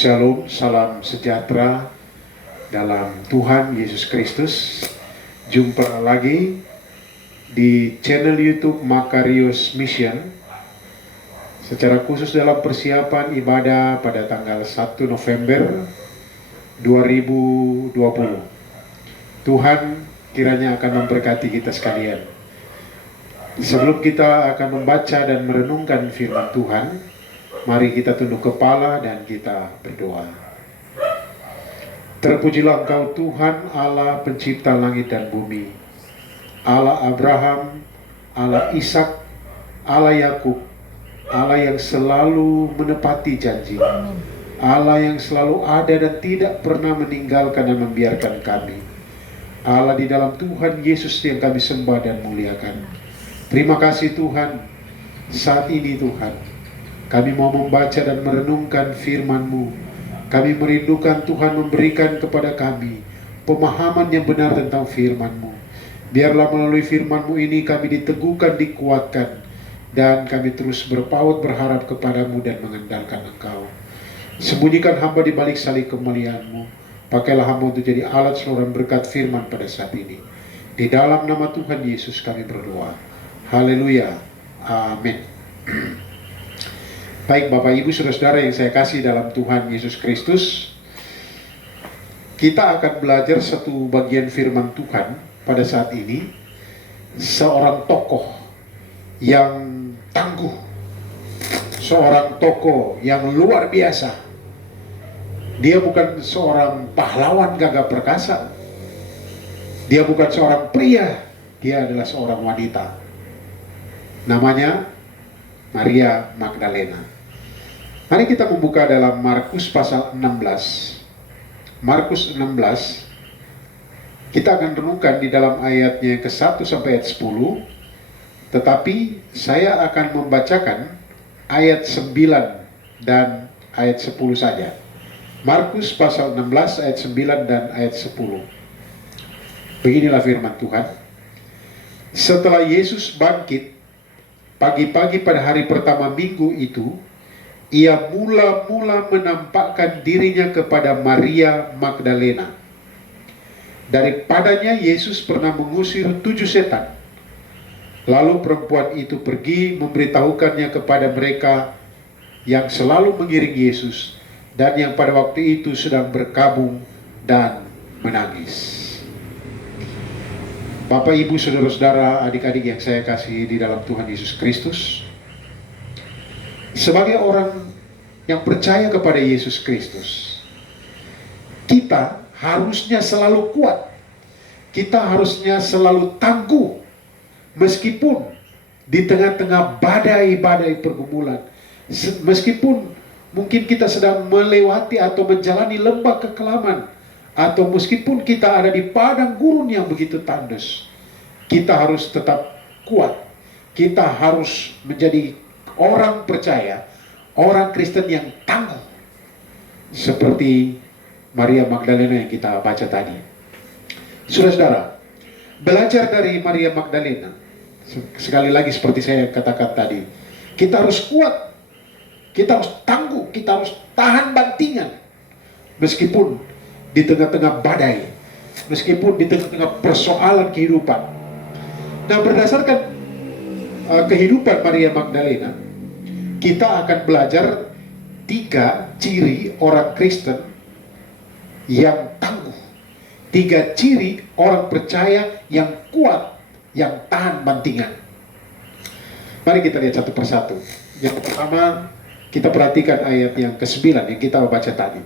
Shalom, salam sejahtera dalam Tuhan Yesus Kristus. Jumpa lagi di channel YouTube Makarios Mission secara khusus dalam persiapan ibadah pada tanggal 1 November 2020. Tuhan kiranya akan memberkati kita sekalian. Sebelum kita akan membaca dan merenungkan firman Tuhan, mari kita tunduk kepala dan kita berdoa. Terpujilah Engkau Tuhan Allah pencipta langit dan bumi, Allah Abraham, Allah Ishak, Allah Yakub, Allah yang selalu menepati janji, Allah yang selalu ada dan tidak pernah meninggalkan dan membiarkan kami, Allah di dalam Tuhan Yesus yang kami sembah dan muliakan. Terima kasih Tuhan, saat ini Tuhan, kami mau membaca dan merenungkan firman-Mu. Kami merindukan Tuhan memberikan kepada kami pemahaman yang benar tentang firman-Mu. Biarlah melalui firman-Mu ini kami diteguhkan, dikuatkan, dan kami terus berpaut berharap kepadamu dan mengandalkan Engkau. Sembunyikan hamba di balik salib kemuliaan-Mu. Pakailah hamba untuk jadi alat saluran berkat firman pada saat ini. Di dalam nama Tuhan Yesus kami berdoa. Haleluya. Amin. Baik Bapak Ibu Saudara-saudara yang saya kasih dalam Tuhan Yesus Kristus, kita akan belajar satu bagian firman Tuhan pada saat ini. Seorang tokoh yang tangguh, seorang tokoh yang luar biasa. Dia bukan seorang pahlawan gagah perkasa, dia bukan seorang pria, dia adalah seorang wanita. Namanya Maria Magdalena. Mari kita membuka dalam Markus pasal 16. Markus 16. Kita akan renungkan di dalam ayatnya ke-1 sampai ayat 10. Tetapi saya akan membacakan ayat 9 dan ayat 10 saja. Markus pasal 16 ayat 9 dan ayat 10. Beginilah firman Tuhan. Setelah Yesus bangkit pagi-pagi pada hari pertama minggu itu, ia mula-mula menampakkan dirinya kepada Maria Magdalena. Daripadanya Yesus pernah mengusir 7 setan. Lalu perempuan itu pergi memberitahukannya kepada mereka yang selalu mengiring Yesus dan yang pada waktu itu sedang berkabung dan menangis. Bapak, Ibu, Saudara-saudara, adik-adik yang saya kasih di dalam Tuhan Yesus Kristus, sebagai orang yang percaya kepada Yesus Kristus, kita harusnya selalu kuat. Kita harusnya selalu tangguh, meskipun di tengah-tengah badai-badai pergumulan, meskipun mungkin kita sedang melewati atau menjalani lembah kekelaman, atau meskipun kita ada di padang gurun yang begitu tandus, kita harus tetap kuat. Kita harus menjadi orang percaya, orang Kristen yang tangguh, seperti Maria Magdalena yang kita baca tadi. Saudara-saudara, belajar dari Maria Magdalena, sekali lagi seperti saya katakan tadi, kita harus kuat, kita harus tangguh, kita harus tahan bantingan, meskipun di tengah-tengah badai, meskipun di tengah-tengah persoalan kehidupan. Nah, berdasarkan kehidupan Maria Magdalena, kita akan belajar 3 ciri orang Kristen yang tangguh, 3 ciri orang percaya yang kuat, yang tahan bantingan. Mari kita lihat satu persatu. Yang pertama, kita perhatikan ayat yang ke-9 yang kita baca tadi.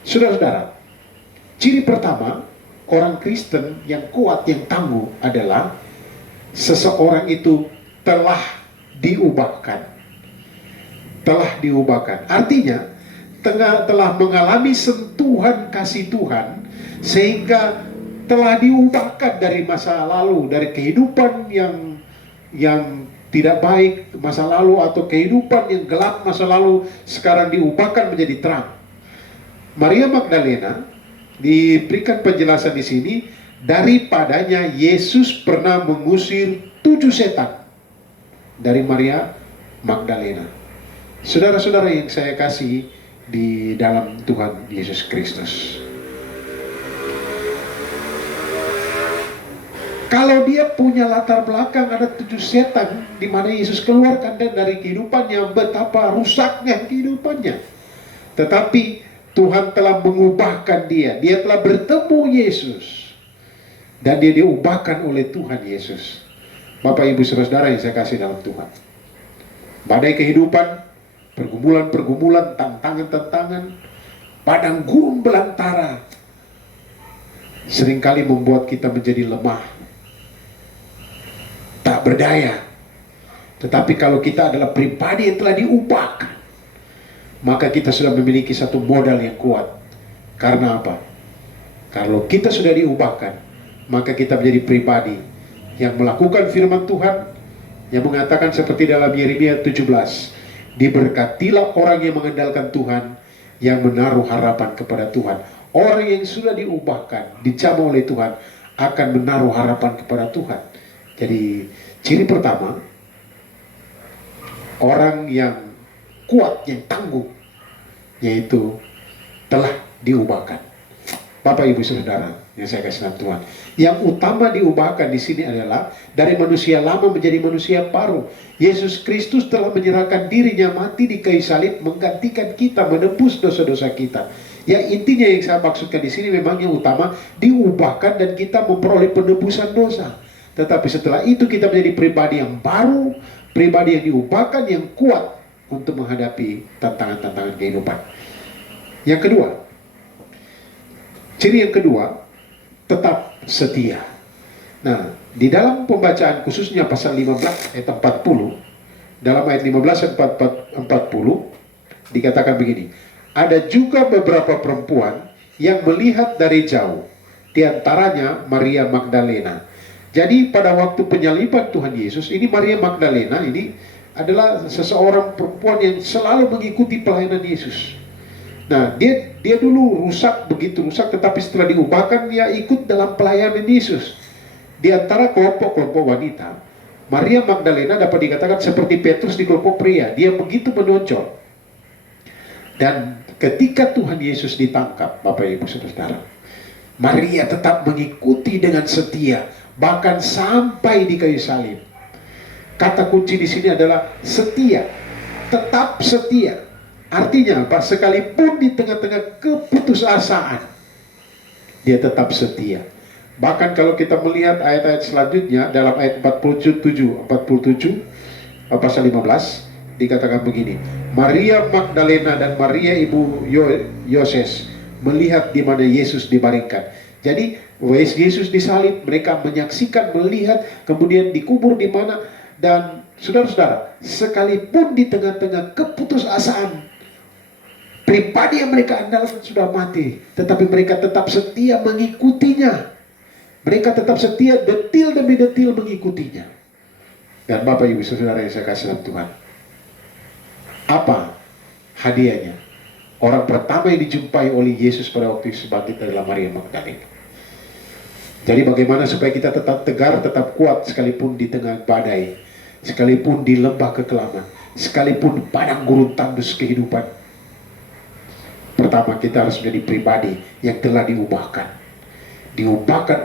Saudara-saudara, ciri pertama orang Kristen yang kuat, yang tangguh adalah seseorang itu telah diubahkan. Telah diubahkan. Artinya telah mengalami sentuhan kasih Tuhan, sehingga telah diubahkan dari masa lalu, dari kehidupan yang tidak baik masa lalu, atau kehidupan yang gelap masa lalu, sekarang diubahkan menjadi terang. Maria Magdalena diberikan penjelasan di sini, daripadanya Yesus pernah mengusir 7 setan. Dari Maria Magdalena. Saudara-saudara yang saya kasih di dalam Tuhan Yesus Kristus. Kalau dia punya latar belakang ada 7 setan di mana Yesus keluarkan dan dari kehidupannya, betapa rusaknya kehidupannya. Tetapi Tuhan telah mengubahkan dia. Dia telah bertemu Yesus dan dia diubahkan oleh Tuhan Yesus. Bapak Ibu Saudara yang saya kasih dalam Tuhan, badai kehidupan, pergumulan-pergumulan, tantangan-tantangan, padang gurun belantara seringkali membuat kita menjadi lemah, tak berdaya. Tetapi kalau kita adalah pribadi yang telah diubahkan, maka kita sudah memiliki satu modal yang kuat. Karena apa? Kalau kita sudah diubahkan, maka kita menjadi pribadi yang melakukan firman Tuhan, yang mengatakan seperti dalam Yeremia 17, diberkatilah orang yang mengandalkan Tuhan, yang menaruh harapan kepada Tuhan. Orang yang sudah diubahkan, dijamah oleh Tuhan, akan menaruh harapan kepada Tuhan. Jadi ciri pertama, orang yang kuat, yang tangguh, yaitu telah diubahkan. Bapak Ibu Saudara yang saya kasih dalam Tuhan, yang utama diubahkan di sini adalah dari manusia lama menjadi manusia baru. Yesus Kristus telah menyerahkan dirinya mati di kayu salib, menggantikan kita, menebus dosa-dosa kita. Ya, intinya yang saya maksudkan di sini memang yang utama diubahkan dan kita memperoleh penebusan dosa. Tetapi setelah itu kita menjadi pribadi yang baru, pribadi yang diubahkan, yang kuat untuk menghadapi tantangan-tantangan kehidupan. Yang kedua, ciri yang kedua, tetap setia. Nah, di dalam pembacaan khususnya pasal 15 ayat 40, dalam ayat 15 ayat 40 dikatakan begini, ada juga beberapa perempuan yang melihat dari jauh, di antaranya Maria Magdalena. Jadi pada waktu penyaliban Tuhan Yesus, ini Maria Magdalena ini adalah seseorang perempuan yang selalu mengikuti pelayanan Yesus. Nah, dia dulu rusak, begitu rusak, tetapi setelah diubahkan dia ikut dalam pelayanan Yesus. Di antara kelompok-kelompok wanita, Maria Magdalena dapat dikatakan seperti Petrus di kelompok pria. Dia begitu menonjol. Dan ketika Tuhan Yesus ditangkap, Bapak Ibu Saudara, Maria tetap mengikuti dengan setia, bahkan sampai di kayu salib. Kata kunci di sini adalah setia, tetap setia. Artinya apa? Sekalipun di tengah-tengah keputusasaan, dia tetap setia. Bahkan kalau kita melihat ayat-ayat selanjutnya, dalam ayat 47 pasal 15, dikatakan begini, Maria Magdalena dan Maria ibu Yoses melihat di mana Yesus dibaringkan. Jadi Yesus disalib, mereka menyaksikan, melihat, kemudian dikubur di mana. Dan saudara-saudara, sekalipun di tengah-tengah keputusasaan, pribadi yang mereka andalkan sudah mati, tetapi mereka tetap setia mengikutinya. Mereka tetap setia detil demi detil mengikutinya. Dan Bapak Ibu Saudara yang saya kasih dalam Tuhan, apa hadiahnya? Orang pertama yang dijumpai oleh Yesus pada waktu itu sebagai adalah Maria Magdalena. Jadi bagaimana supaya kita tetap tegar, tetap kuat sekalipun di tengah badai, sekalipun di lembah kekelaman, sekalipun padang gurun tandus kehidupan. Pertama, kita harus menjadi pribadi yang telah diubahkan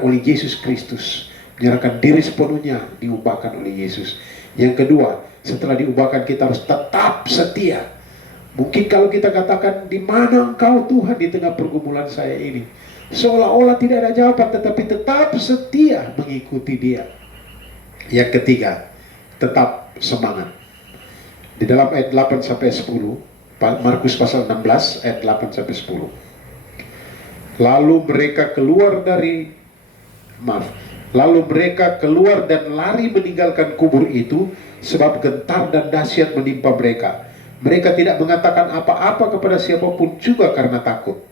oleh Yesus Kristus, menyerahkan diri sepenuhnya, diubahkan oleh Yesus. Yang kedua, setelah diubahkan kita harus tetap setia. Mungkin kalau kita katakan, di mana engkau Tuhan di tengah pergumulan saya ini, seolah-olah tidak ada jawaban, tetapi tetap setia mengikuti Dia. Yang ketiga, tetap semangat. Di dalam ayat 8-10, Markus pasal 16 ayat 8-10. Lalu mereka keluar dan lari meninggalkan kubur itu, sebab gentar dan dahsyat menimpa mereka. Mereka tidak mengatakan apa-apa kepada siapapun juga karena takut.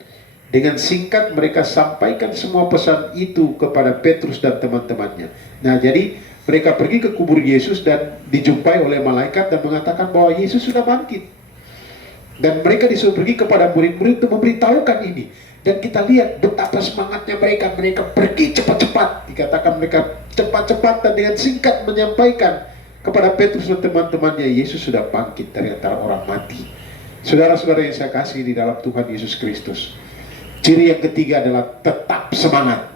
Dengan singkat mereka sampaikan semua pesan itu kepada Petrus dan teman-temannya. Nah, jadi mereka pergi ke kubur Yesus dan dijumpai oleh malaikat dan mengatakan bahwa Yesus sudah bangkit. Dan mereka disuruh pergi kepada murid-murid untuk memberitahukan ini. Dan kita lihat betapa semangatnya mereka pergi cepat-cepat. Dikatakan mereka cepat-cepat dan dengan singkat menyampaikan kepada Petrus dan teman-temannya, Yesus sudah bangkit dari antara orang mati. Saudara-saudara yang saya kasih di dalam Tuhan Yesus Kristus, ciri yang ketiga adalah tetap semangat.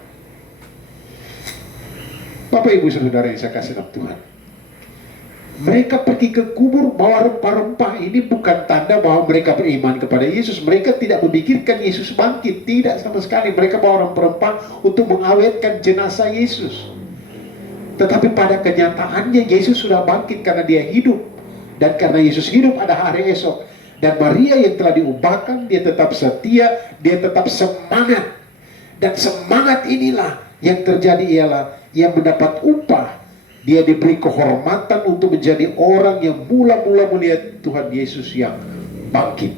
Bapak Ibu Saudara yang saya kasih dalam Tuhan, mereka pergi ke kubur bawa rempah-rempah. Ini bukan tanda bahwa mereka beriman kepada Yesus. Mereka tidak memikirkan Yesus bangkit, tidak sama sekali. Mereka bawa rempah-rempah untuk mengawetkan jenazah Yesus. Tetapi pada kenyataannya Yesus sudah bangkit karena dia hidup. Dan karena Yesus hidup ada hari esok. Dan Maria yang telah diubahkan, dia tetap setia, dia tetap semangat. Dan semangat inilah yang terjadi, ialah yang mendapat upah. Dia diberi kehormatan untuk menjadi orang yang mula-mula melihat Tuhan Yesus yang bangkit.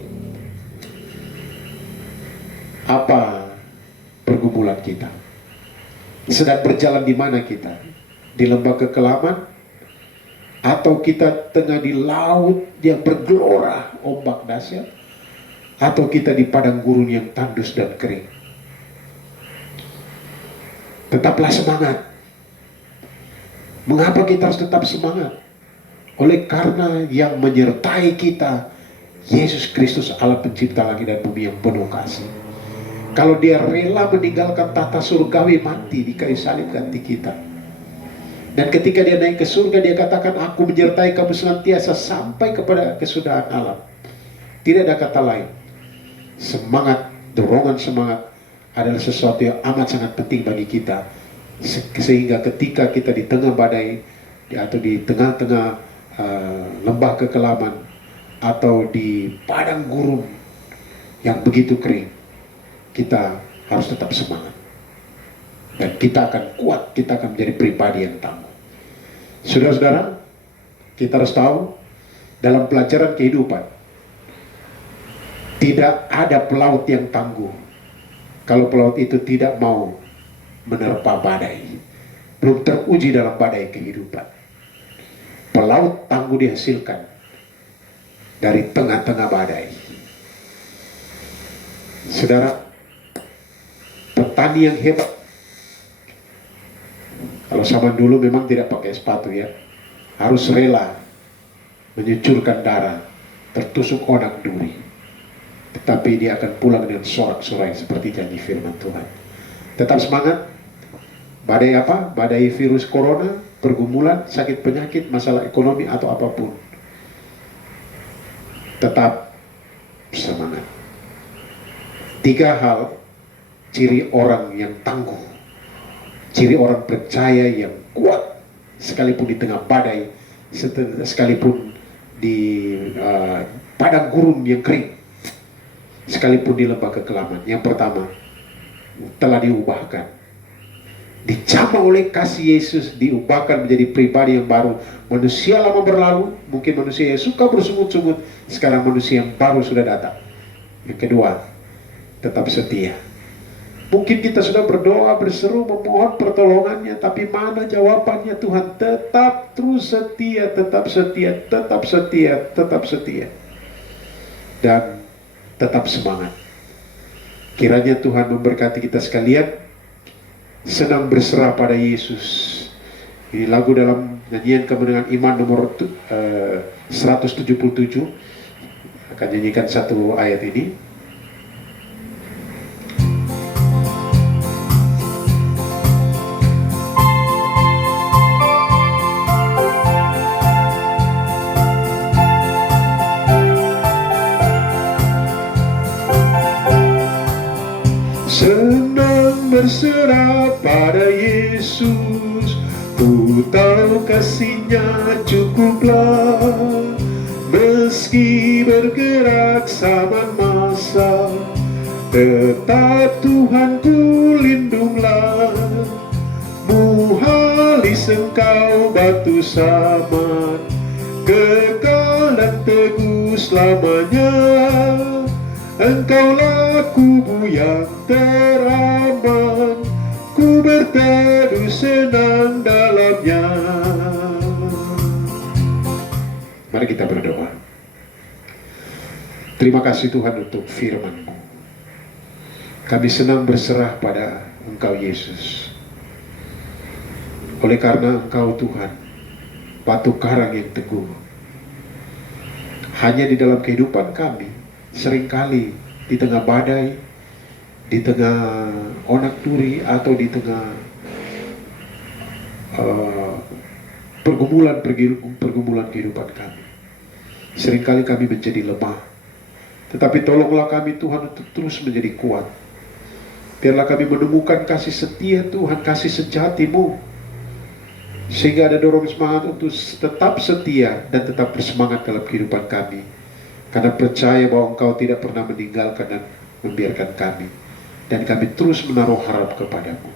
Apa pergumulan kita? Sedang berjalan di mana kita? Di lembah kekelaman? Atau kita tengah di laut yang bergelora ombak dahsyat? Atau kita di padang gurun yang tandus dan kering? Tetaplah semangat. Mengapa kita harus tetap semangat? Oleh karena yang menyertai kita Yesus Kristus, Allah pencipta langit dan bumi yang penuh kasih. Kalau dia rela meninggalkan tata surgawi, mati di kayu salib ganti kita. Dan ketika dia naik ke surga, dia katakan, aku menyertai kamu senantiasa sampai kepada kesudahan alam. Tidak ada kata lain. Semangat, dorongan semangat adalah sesuatu yang amat sangat penting bagi kita. Sehingga ketika kita di tengah badai, atau di tengah-tengah lembah kekelaman, atau di padang gurun yang begitu kering, kita harus tetap semangat. Dan kita akan kuat, kita akan menjadi pribadi yang tangguh. Saudara-saudara, kita harus tahu, dalam pelajaran kehidupan, tidak ada pelaut yang tangguh kalau pelaut itu tidak mau menerpa badai. Belum teruji dalam badai kehidupan. Pelaut tangguh dihasilkan dari tengah-tengah badai. Saudara, petani yang hebat, kalau zaman dulu memang tidak pakai sepatu ya, harus rela menyucurkan darah, tertusuk onak duri, tetapi dia akan pulang dengan sorak-sorai seperti janji firman Tuhan. Tetap semangat. Badai apa? Badai virus corona, pergumulan, sakit penyakit, masalah ekonomi atau apapun, tetap semangat. 3 hal ciri orang yang tangguh, ciri orang percaya yang kuat, sekalipun di tengah badai, sekalipun di padang gurun yang kering, sekalipun di lembah kekelaman. Yang pertama, telah diubahkan, dicamah oleh kasih Yesus, diubahkan menjadi pribadi yang baru. Manusia lama berlalu, mungkin manusia yang suka bersungut-sungut, sekarang manusia yang baru sudah datang. Yang kedua, tetap setia. Mungkin kita sudah berdoa, berseru, memohon pertolongannya, tapi mana jawabannya? Tuhan tetap terus setia, tetap setia, tetap setia, tetap setia. Dan tetap semangat. Kiranya Tuhan memberkati kita sekalian, senang berserah pada Yesus. Ini lagu dalam nyanyian Kemenangan Iman nomor 177. Akan nyanyikan satu ayat ini. Senang berserah pada Yesus, ku tahu kasih-Nya cukuplah. Meski bergerak zaman masa, tetap Tuhanku lindunglah. Muhalis Engkau batu saman, kekal dan teguh selamanya. Engkaulah kubu yang teraman, ku berteduh senang dalamnya. Mari kita berdoa. Terima kasih Tuhan untuk firman-Mu. Kami senang berserah pada Engkau Yesus. Oleh karena Engkau Tuhan, batu karang yang teguh. Hanya di dalam kehidupan kami, Seringkali di tengah badai, di tengah onak duri, atau di tengah pergumulan kehidupan kami, seringkali kami menjadi lemah. Tetapi tolonglah kami Tuhan untuk terus menjadi kuat. Biarlah kami menemukan kasih setia Tuhan, kasih sejati-Mu, sehingga ada dorong semangat untuk tetap setia dan tetap bersemangat dalam kehidupan kami, karena percaya bahwa Engkau tidak pernah meninggalkan dan membiarkan kami, dan kami terus menaruh harap kepadamu.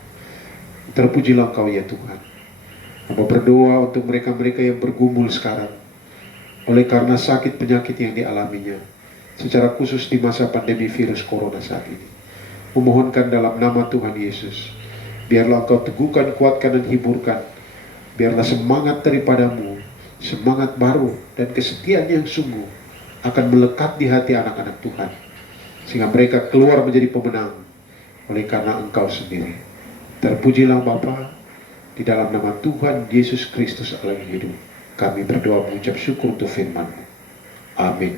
Terpujilah Engkau ya Tuhan. Hamba berdoa untuk mereka-mereka yang bergumul sekarang oleh karena sakit penyakit yang dialaminya, secara khusus di masa pandemi virus corona saat ini. Memohonkan dalam nama Tuhan Yesus, biarlah Engkau teguhkan, kuatkan, dan hiburkan. Biarlah semangat daripadamu, semangat baru dan kesetiaan yang sungguh akan melekat di hati anak-anak Tuhan, sehingga mereka keluar menjadi pemenang oleh karena Engkau sendiri. Terpujilah Bapa, di dalam nama Tuhan Yesus Kristus Allah yang hidup, kami berdoa mengucap syukur untuk firman-Mu. Amin.